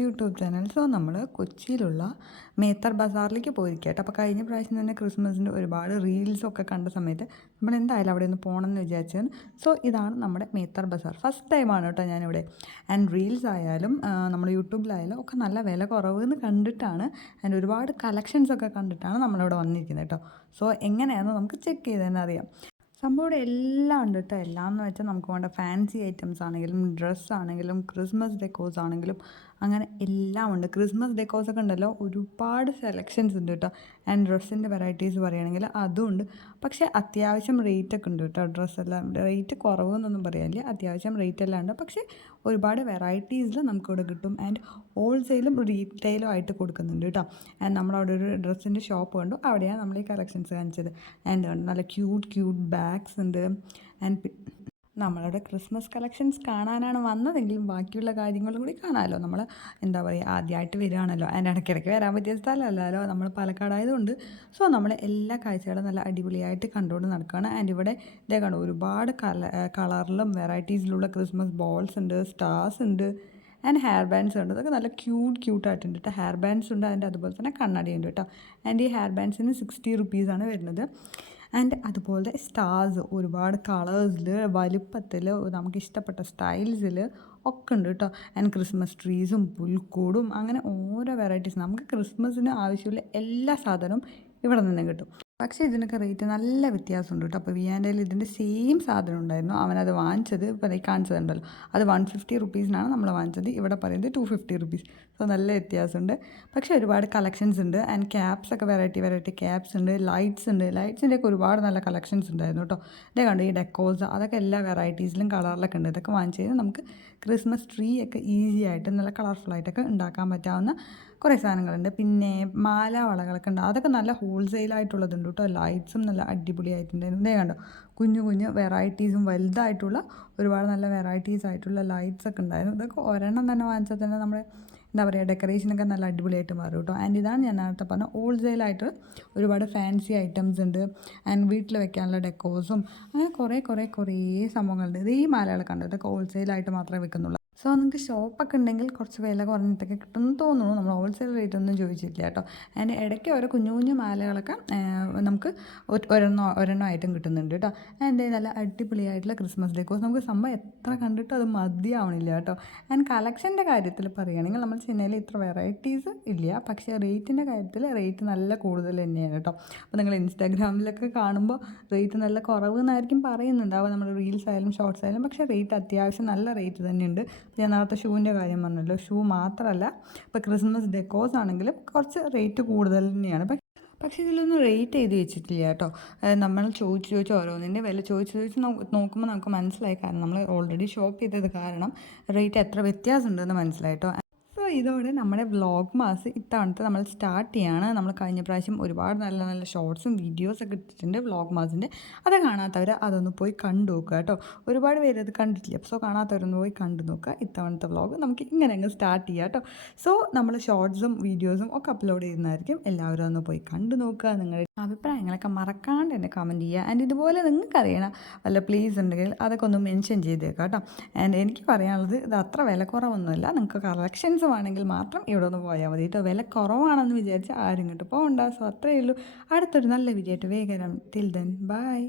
YouTube channel so നമ്മൾ കൊച്ചിയിലുള്ള മേത്തർ ബസാറിലേക്ക് പോയിരിക്കുക കേട്ടോ. അപ്പോൾ കഴിഞ്ഞ പ്രാവശ്യം തന്നെ ക്രിസ്മസിന്റെ ഒരുപാട് റീൽസൊക്കെ കണ്ട സമയത്ത് നമ്മൾ എന്തായാലും അവിടെ ഒന്ന് പോകണം എന്ന് വിചാരിച്ചത് സോ ഇതാണ് നമ്മുടെ മേത്തർ ബസാർ. ഫസ്റ്റ് ടൈമാണ് കേട്ടോ ഞാനിവിടെ. ആൻഡ് റീൽസ് ആയാലും നമ്മൾ യൂട്യൂബിലായാലും ഒക്കെ നല്ല വില കുറവ് എന്ന് കണ്ടിട്ടാണ് ആൻഡ് ഒരുപാട് കളക്ഷൻസ് ഒക്കെ കണ്ടിട്ടാണ് നമ്മളിവിടെ വന്നിരിക്കുന്നത് കേട്ടോ. സോ എങ്ങനെയാണെന്ന് നമുക്ക് ചെക്ക് ചെയ്ത് തന്നെ അറിയാം. സംഭവം ഇവിടെ എല്ലാം ഉണ്ട് കേട്ടോ. എല്ലാം എന്ന് വെച്ചാൽ നമുക്ക് വേണ്ട ഫാൻസി ഐറ്റംസ് ആണെങ്കിലും ഡ്രസ്സ് ആണെങ്കിലും ക്രിസ്മസ് ഡെക്കോസ് ആണെങ്കിലും അങ്ങനെ എല്ലാം ഉണ്ട്. ക്രിസ്മസ് ഡെക്കോസൊക്കെ ഉണ്ടല്ലോ. ഒരുപാട് സെലക്ഷൻസ് ഉണ്ട് കേട്ടോ. ആൻഡ് ഡ്രസ്സിന്റെ വെറൈറ്റീസ് പറയുകയാണെങ്കിൽ അതും ഉണ്ട്. പക്ഷേ അത്യാവശ്യം റേറ്റൊക്കെ ഉണ്ട് കേട്ടോ. ഡ്രസ്സെല്ലാം റേറ്റ് കുറവെന്നൊന്നും പറയാനില്ല. അത്യാവശ്യം റേറ്റ് എല്ലാം ഉണ്ട്. പക്ഷേ ഒരുപാട് വെറൈറ്റീസിൽ നമുക്കിവിടെ കിട്ടും. ആൻഡ് ഹോൾസെയിലും റീറ്റെയിലും ആയിട്ട് കൊടുക്കുന്നുണ്ട് കേട്ടോ. ആൻഡ് നമ്മളവിടെ ഒരു ഡ്രസ്സിന്റെ ഷോപ്പ് കണ്ടു. അവിടെയാണ് നമ്മൾ ഈ കളക്ഷൻസ് കാണിച്ചത്. ആൻഡ് നല്ല ക്യൂട്ട് ക്യൂട്ട് ബാഗ്സ് ഉണ്ട്. ആൻഡ് നമ്മളുടെ ക്രിസ്മസ് കളക്ഷൻസ് കാണാനാണ് വന്നതെങ്കിലും ബാക്കിയുള്ള കാര്യങ്ങൾ കൂടി കാണാമല്ലോ നമ്മൾ എന്താ പറയുക ആദ്യമായിട്ട് വരികയാണല്ലോ. അതിന്റെ ഇടയ്ക്കിടയ്ക്ക് വരാൻ പറ്റിയ സ്ഥലമല്ലല്ലോ നമ്മൾ പാലക്കാടായതുകൊണ്ട്. സോ നമ്മൾ എല്ലാ കാഴ്ചകളും നല്ല അടിപൊളിയായിട്ട് കണ്ടുകൊണ്ട് നടക്കുകയാണ്. ആൻഡ് ഇവിടെ ഇതേ കണ്ടു ഒരുപാട് കല കളറിലും വെറൈറ്റീസിലുള്ള ക്രിസ്മസ് ബോൾസ് ഉണ്ട് സ്റ്റാർസ് ഉണ്ട് ആൻഡ് ഹെയർ ബാൻഡ്സ് ഉണ്ട്. അതൊക്കെ നല്ല ക്യൂട്ട് ക്യൂട്ടായിട്ടുണ്ട് കേട്ടോ. ഹെയർ ബാൻഡ്സ് ഉണ്ട് അതിന്റെ അതുപോലെ തന്നെ കണ്ണാടി ഉണ്ട് കേട്ടോ. ആൻഡ് ഈ ഹെയർ ബാൻഡ്സിന് സിക്സ്റ്റി റുപ്പീസാണ് വരുന്നത്. ആൻഡ് അതുപോലെ സ്റ്റാർസ് ഒരുപാട് കളേഴ്സിൽ വലുപ്പത്തിൽ നമുക്ക് ഇഷ്ടപ്പെട്ട സ്റ്റൈൽസിൽ ഒക്കെ ഉണ്ട് കേട്ടോ ആൻഡ് ക്രിസ്മസ് ട്രീസും പുൽക്കൂടും അങ്ങനെ ഓരോ വെറൈറ്റീസ് നമുക്ക് ക്രിസ്മസിന് ആവശ്യമുള്ള എല്ലാ സാധനവും ഇവിടെ നിന്ന് കിട്ടും. പക്ഷേ ഇതിനൊക്കെ റേറ്റ് നല്ല വ്യത്യാസമുണ്ട് കേട്ടോ. അപ്പോൾ വിയാന്റെയിൽ ഇതിന്റെ സെയിം സാധനം ഉണ്ടായിരുന്നു. അവനത് വാങ്ങിച്ചത് ഇപ്പോൾ ഈ കാണിച്ചതുണ്ടല്ലോ അത് വൺ ഫിഫ്റ്റി റുപ്പീസിനാണ് നമ്മൾ വാങ്ങിച്ചത്. ഇവിടെ പറയുന്നത് ടു ഫിഫ്റ്റി റുപ്പീസ് സോ നല്ല വ്യത്യാസമുണ്ട്. പക്ഷേ ഒരുപാട് കളക്ഷൻസ് ഉണ്ട്. ആൻഡ് ക്യാപ്സ് ഒക്കെ വെറൈറ്റി വെറൈറ്റി ക്യാപ്സ് ഉണ്ട് ലൈറ്റ്സ് ഉണ്ട്. ലൈറ്റ്സിന്റെ ഒക്കെ ഒരുപാട് നല്ല കളക്ഷൻസ് ഉണ്ടായിരുന്നു കേട്ടോ. ഇതേ കണ്ടു ഈ ഡെക്കോസ് അതൊക്കെ എല്ലാ വെറൈറ്റീസിലും കളറിലൊക്കെ ഉണ്ട്. ഇതൊക്കെ വാങ്ങിച്ച് കഴിഞ്ഞാൽ നമുക്ക് ക്രിസ്മസ് ട്രീ ഒക്കെ ഈസി ആയിട്ട് നല്ല കളർഫുള്ളായിട്ടൊക്കെ ഉണ്ടാക്കാൻ പറ്റാവുന്ന കുറേ സാധനങ്ങളുണ്ട്. പിന്നെ മാല വളകളൊക്കെ ഉണ്ട്. അതൊക്കെ നല്ല ഹോൾസെയിലായിട്ടുള്ളതുണ്ട് കേട്ടോ ലൈറ്റ്സും നല്ല അടിപൊളിയായിട്ടുണ്ടായിരുന്നു. ഇതേ കണ്ടോ കുഞ്ഞു കുഞ്ഞു വെറൈറ്റീസും വലുതായിട്ടുള്ള ഒരുപാട് നല്ല വെറൈറ്റീസ് ആയിട്ടുള്ള ലൈറ്റ്സ് ഒക്കെ ഉണ്ടായിരുന്നു. ഇതൊക്കെ ഒരെണ്ണം തന്നെ വാങ്ങിച്ചാൽ തന്നെ നമ്മുടെ എന്താ പറയുക ഡെക്കറേഷനൊക്കെ നല്ല അടിപൊളിയായിട്ട് മാറും കേട്ടോ ആൻഡ് ഇതാണ് ഞാൻ നേരത്തെ പറഞ്ഞ ഹോൾസെയിലായിട്ട് ഒരുപാട് ഫാൻസി ഐറ്റംസ് ഉണ്ട്. ആൻഡ് വീട്ടിൽ വെക്കാനുള്ള ഡെക്കോസും അങ്ങനെ കുറേ കുറേ കുറേ സംഭവങ്ങളുണ്ട്. ഇത് മാലകളൊക്കെ ഉണ്ട് ഇതൊക്കെ ഹോൾസെയിലായിട്ട് മാത്രമേ വെക്കുന്നുള്ളൂ. സോ നിങ്ങൾക്ക് ഷോപ്പൊക്കെ ഉണ്ടെങ്കിൽ കുറച്ച് വില കുറഞ്ഞിട്ടൊക്കെ കിട്ടുമെന്ന് തോന്നുന്നു. നമ്മൾ ഹോൾസെയിൽ റേറ്റ് ഒന്നും ചോദിച്ചിട്ടില്ല കേട്ടോ. അതിന് ഇടയ്ക്ക് ഓരോ കുഞ്ഞു കുഞ്ഞു മാലകളൊക്കെ നമുക്ക് ഒരെണ്ണം ഒരെണ്ണമായിട്ടും കിട്ടുന്നുണ്ട് കേട്ടോ. അതിന്റെ നല്ല അടിപൊളിയായിട്ടുള്ള ക്രിസ്മസ് ഡേക്കോസ് നമുക്ക് സംഭവം എത്ര കണ്ടിട്ടും അത് മതിയാവണില്ല കേട്ടോ. ആൻഡ് കളക്ഷന്റെ കാര്യത്തിൽ പറയുകയാണെങ്കിൽ നമ്മൾ ചെന്നൈയിൽ ഇത്ര വെറൈറ്റീസ് ഇല്ല. പക്ഷേ റേറ്റിന്റെ കാര്യത്തിൽ റേറ്റ് നല്ല കൂടുതൽ തന്നെയാണ് കേട്ടോ. അപ്പോൾ നിങ്ങൾ ഇൻസ്റ്റാഗ്രാമിലൊക്കെ കാണുമ്പോൾ റേറ്റ് നല്ല കുറവ് എന്നായിരിക്കും പറയുന്നുണ്ടാവുക. നമ്മൾ റീൽസ് ആയാലും ഷോർട്സ് ആയാലും. പക്ഷേ റേറ്റ് അത്യാവശ്യം നല്ല റേറ്റ് തന്നെയുണ്ട്. ഞാൻ നേരത്തെ ഷൂവിന്റെ കാര്യം പറഞ്ഞല്ലോ. ഷൂ മാത്രമല്ല ഇപ്പോൾ ക്രിസ്മസ് ഡെക്കോസ് ആണെങ്കിലും കുറച്ച് റേറ്റ് കൂടുതൽ തന്നെയാണ്. പക്ഷേ ഇതിലൊന്നും റേറ്റ് ചെയ്ത് വെച്ചിട്ടില്ല കേട്ടോ. നമ്മൾ ചോദിച്ച് ചോദിച്ച് ഓരോന്നിന്റെ വില ചോദിച്ച് ചോദിച്ച് നോക്കുമ്പോൾ നമുക്ക് മനസ്സിലായി. കാരണം നമ്മൾ ഓൾറെഡി ഷോപ്പ് ചെയ്തത് കാരണം റേറ്റ് എത്ര വ്യത്യാസമുണ്ടെന്ന് മനസ്സിലായി കേട്ടോ. ഇതോടെ നമ്മുടെ വ്ളോഗ് മാസ് ഇത്തവണത്തെ നമ്മൾ സ്റ്റാർട്ട് ചെയ്യാണ്. നമ്മൾ കഴിഞ്ഞ പ്രാവശ്യം ഒരുപാട് നല്ല നല്ല ഷോർട്സും വീഡിയോസൊക്കെ ഇട്ടിട്ടുണ്ട് വ്ളോഗ് മാസിന്റെ അത് കാണാത്തവർ അതൊന്ന് പോയി കണ്ടു നോക്കുക കേട്ടോ. ഒരുപാട് പേര് അത് കണ്ടിട്ടില്ല. സോ കാണാത്തവരൊന്ന് പോയി കണ്ടു നോക്കുക. ഇത്തവണത്തെ വ്ളോഗ് നമുക്ക് ഇങ്ങനെ അങ്ങ് സ്റ്റാർട്ട് ചെയ്യാം കേട്ടോ. സോ നമ്മൾ ഷോർട്സും വീഡിയോസും ഒക്കെ അപ്ലോഡ് ചെയ്യുന്നതായിരിക്കും. എല്ലാവരും ഒന്ന് പോയി കണ്ടു നോക്കുക. നിങ്ങളുടെ അഭിപ്രായങ്ങളൊക്കെ മറക്കാണ്ട് തന്നെ കമന്റ് ചെയ്യുക. ആൻഡ് ഇതുപോലെ നിങ്ങൾക്ക് അറിയണം. വല്ല പ്ലീസ് ഉണ്ടെങ്കിൽ അതൊക്കെ ഒന്ന് മെൻഷൻ ചെയ്തേക്കാം കേട്ടോ. ആൻഡ് എനിക്ക് പറയാനുള്ളത് ഇത് അത്ര വില കുറവൊന്നുമില്ല. നിങ്ങൾക്ക് കളക്ഷൻസ് വേണമെങ്കിൽ മാത്രം ഇവിടെ ഒന്ന് പോയാൽ മതി കേട്ടോ. വില കുറവാണെന്ന് വിചാരിച്ച് ആരും ഇങ്ങോട്ട് പോകണ്ട സോ അത്രയേ ഉള്ളൂ. അടുത്തൊരു നല്ല വീഡിയോ ആയിട്ട് വേഗം ടിൽ ദെൻ ബൈ